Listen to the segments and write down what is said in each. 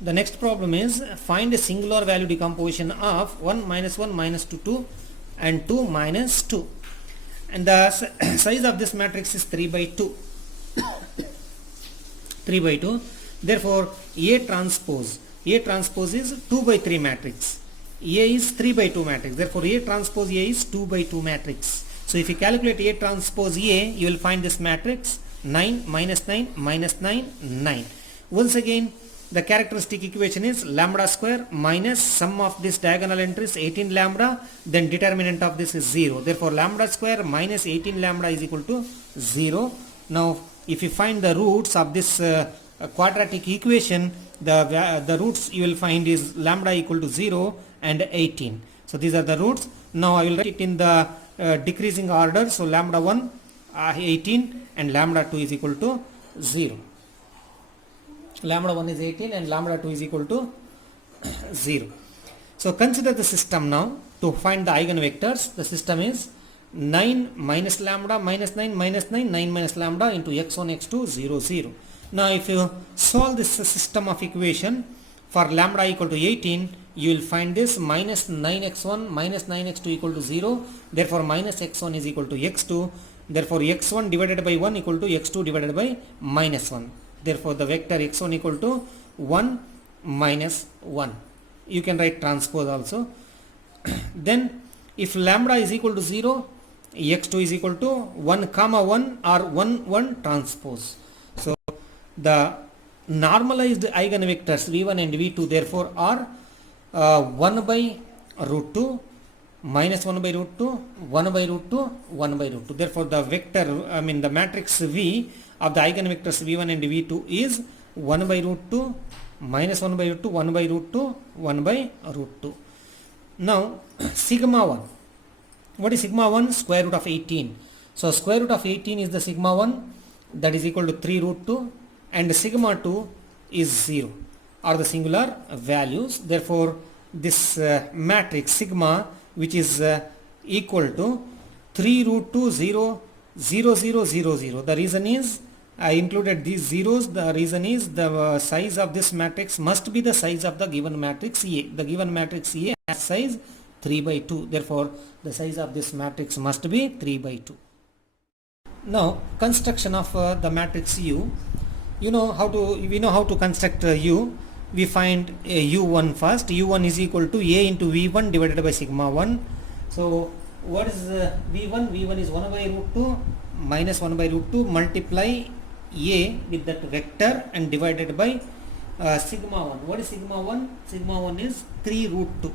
The next problem is find a singular value decomposition of 1 minus 1 minus 2 2 and 2 minus 2, and the size of this matrix is 3 by 2. 3 by 2. Therefore A transpose is 2 by 3 matrix. A is 3 by 2 matrix. Therefore A transpose A is 2 by 2 matrix. So if you calculate A transpose A, you will find this matrix 9 minus 9 minus 9 9. Once again, the characteristic equation is lambda square minus sum of this diagonal entries 18 lambda, then determinant of this is 0. Therefore lambda square minus 18 lambda is equal to 0. Now if you find the roots of this quadratic equation, the roots you will find is lambda equal to 0 and 18. So these are the roots. Now I will write it in the decreasing order. So lambda 1 18 and lambda 2 is equal to 0. Lambda 1 is 18 and lambda 2 is equal to 0. So consider the system now. To find the eigenvectors, the system is 9 minus lambda minus 9 minus 9 9 minus lambda into x1 x2 0 0. Now if you solve this system of equation for lambda equal to 18, you will find this minus 9x1 minus 9x2 equal to 0. Therefore minus x1 is equal to x2. Therefore x1 divided by 1 equal to x2 divided by minus 1. Therefore the vector x1 equal to 1 minus 1. You can write transpose also. Then if lambda is equal to 0, x2 is equal to 1 comma 1 or 1 1 transpose. So the normalized eigenvectors v1 and v2 therefore are 1 by root 2 minus 1 by root 2 1 by root 2 1 by root 2. Therefore the vector the matrix V of the eigenvectors v1 and v2 is 1 by root 2 minus 1 by root 2 1 by root 2 1 by root 2. Now sigma 1, what is sigma 1? Square root of 18. So square root of 18 is the sigma 1, that is equal to 3 root 2, and sigma 2 is 0, are the singular values. Therefore this matrix sigma, which is equal to 3 root 2 0 0 0 0 0. The reason is I included these zeros. The reason is the size of this matrix must be the size of the given matrix A. The given matrix A has size 3 by 2. Therefore the size of this matrix must be 3 by 2. Now construction of the matrix U. We know how to construct U. We find U1 first. U1 is equal to A into V1 divided by sigma 1. So what is V1? V1 is 1 by root 2 minus 1 by root 2 multiply A with that vector and divided by sigma 1. What is sigma 1? Sigma 1 is 3 root 2.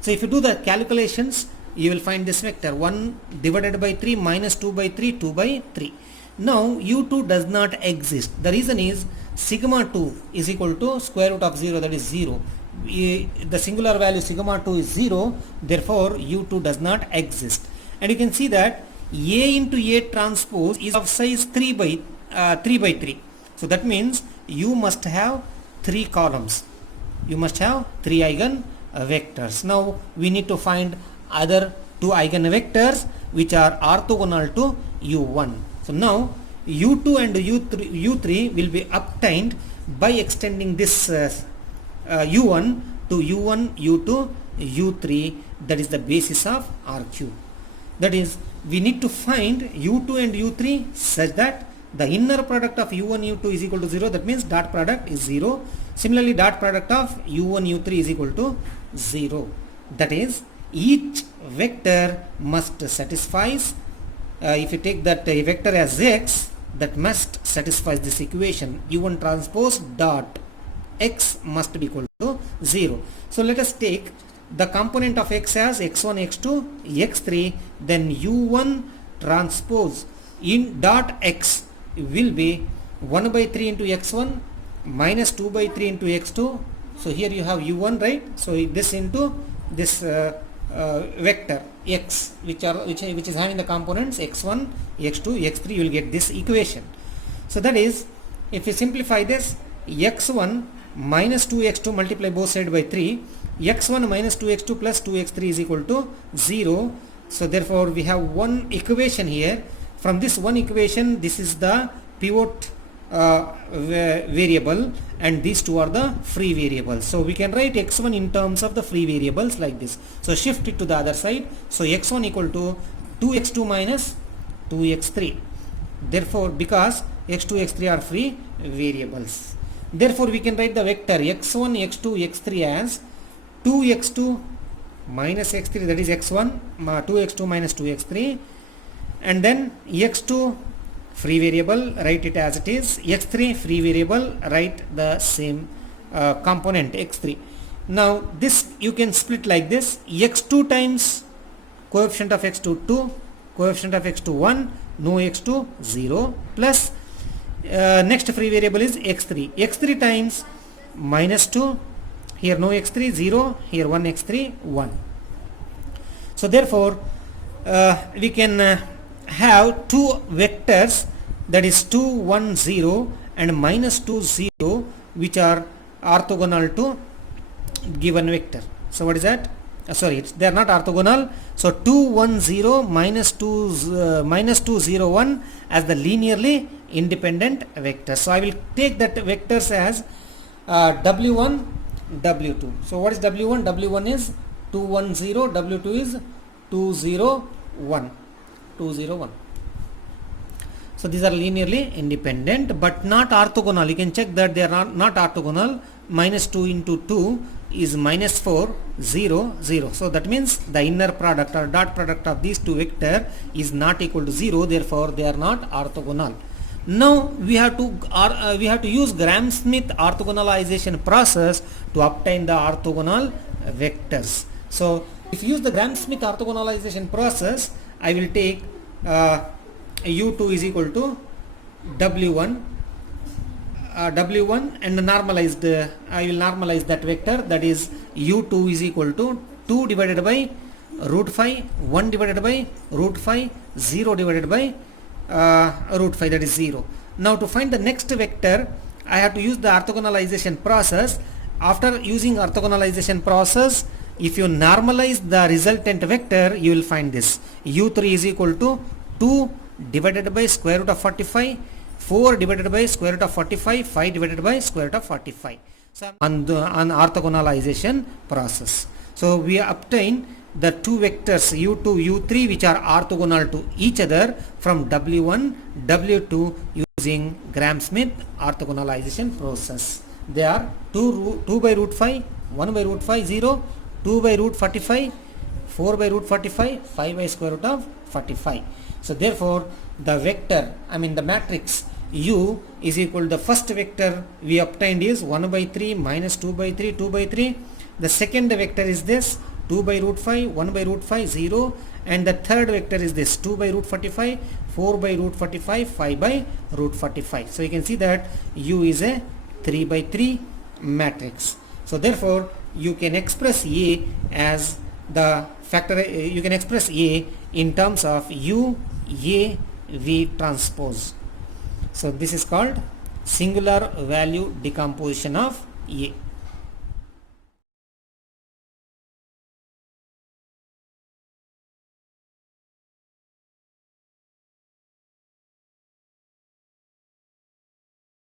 So if you do the calculations, you will find this vector 1 divided by 3 minus 2 by 3 2 by 3. Now U2 does not exist. The reason is sigma 2 is equal to square root of 0, that is 0. The singular value sigma 2 is 0, therefore U2 does not exist. And you can see that A into A transpose is of size 3 by 3. So that means you must have 3 columns. You must have 3 eigenvectors. Now we need to find other 2 eigenvectors which are orthogonal to U1. So now U2 and U3 will be obtained by extending this U1 to U1, U2, U3, that is the basis of RQ. That is, we need to find U2 and U3 such that the inner product of U1, U2 is equal to 0. That means dot product is 0. Similarly, dot product of U1, U3 is equal to 0. That is, each vector must satisfy, if you take that vector as X, that must satisfy this equation. U1 transpose dot X must be equal to 0. So let us take the component of X as X1, X2, X3, then U1 transpose in dot X will be 1 by 3 into X1 minus 2 by 3 into X2. So here you have U1, right? So this into this vector X which is having the components X1, X2, X3, you will get this equation. So that is, if you simplify this, X1 minus 2x2 multiply both sides by 3, x1 minus 2x2 plus 2x3 is equal to 0. So therefore we have one equation here. From this one equation, this is the pivot variable and these two are the free variables. So we can write x1 in terms of the free variables like this. So shift it to the other side. So x1 equal to 2x2 minus 2x3. Therefore, because x2, x3 are free variables, therefore we can write the vector x1, x2, x3 as 2x2 minus x3, that is x1, 2x2 minus 2x3, and then x2 free variable, write it as it is, x3 free variable, write the same component x3. Now this you can split like this: x2 times coefficient of x2 2, coefficient of x2 1, no x2 0, plus next free variable is x3, x3 times minus 2, here no x3 0, here 1 x3 1. So therefore we can have two vectors, that is 2 1 0 and minus 2 0, which are orthogonal to given vector. So what is that? They are not orthogonal. So 2 1 0 minus 2 0 1 as the linearly independent vector. So I will take that vectors as w1 w2. So what is w1? w1 is 2 1 0, w2 is 2 0 1, 2 0 1. So these are linearly independent but not orthogonal. You can check that they are not orthogonal. Minus 2 into 2 is minus 4 0 0. So that means the inner product or dot product of these two vector is not equal to 0. Therefore they are not orthogonal. Now we have to use Gram-Schmidt orthogonalization process to obtain the orthogonal vectors. So if you use the Gram-Schmidt orthogonalization process, I will take u2 is equal to w1 and normalized, I will normalize that vector, that is u2 is equal to 2 divided by root 5, 1 divided by root 5, 0 divided by root 5, that is 0. Now to find the next vector, I have to use the orthogonalization process. After using orthogonalization process, if you normalize the resultant vector, you will find this: u3 is equal to 2 divided by square root of 45, 4 divided by square root of 45, 5 divided by square root of 45. So on orthogonalization process, so we obtain the two vectors u2 u3 which are orthogonal to each other from w1 w2 using Gram-Schmidt orthogonalization process. They are 2 by root 5, 1 by root 5 0, 2 by root 45, 4 by root 45, 5 by square root of 45. So therefore the vector, the matrix U is equal to the first vector we obtained is 1 by 3 minus 2 by 3, 2 by 3. The second vector is this 2 by root 5, 1 by root 5 0, and the third vector is this 2 by root 45, 4 by root 45, 5 by root 45. So you can see that U is a 3 by 3 matrix. So therefore you can express A as the factor, you can express A in terms of U A V transpose. So this is called singular value decomposition of A.